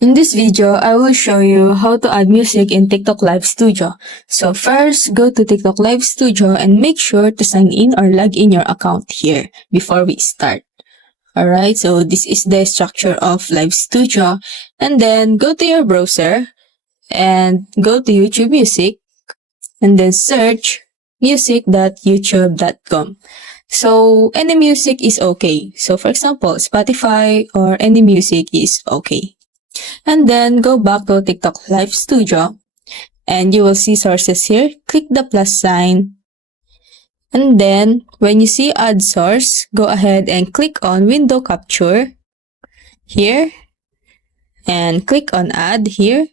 In this video, I will show you how to add music in TikTok Live Studio. So first, go to TikTok Live Studio and make sure to sign in or log in your account here before we start. Alright, so this is the structure of Live Studio. And then go to your browser and go to YouTube Music and then search music.youtube.com. So any music is okay. So for example, Spotify or any music is okay. And then go back to TikTok Live Studio and you will see sources here. Click the plus sign. And then when you see add source, go ahead and click on window capture here and click on add here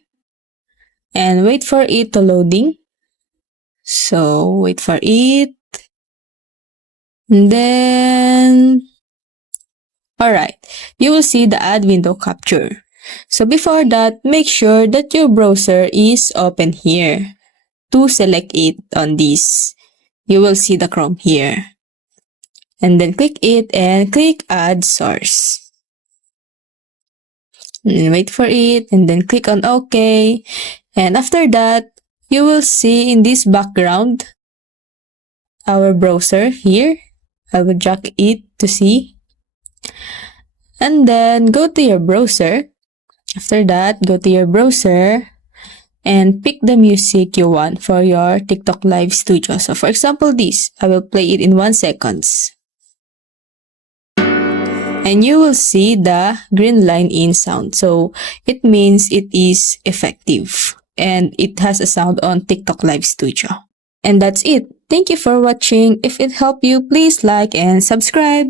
and wait for it to loading. So wait for it. And then alright, you will see the add window capture. So before that, make sure that your browser is open here. To select it on this, you will see the Chrome here. And then click it and click add source. And wait for it and then click on OK. And after that, you will see in this background our browser here. I will drag it to see. And then go to your browser. After that, go to your browser and pick the music you want for your TikTok Live Studio. So for example, this, I will play it in 1 second. And you will see the green line in sound. So it means it is effective and it has a sound on TikTok Live Studio. And that's it. Thank you for watching. If it helped you, please like and subscribe.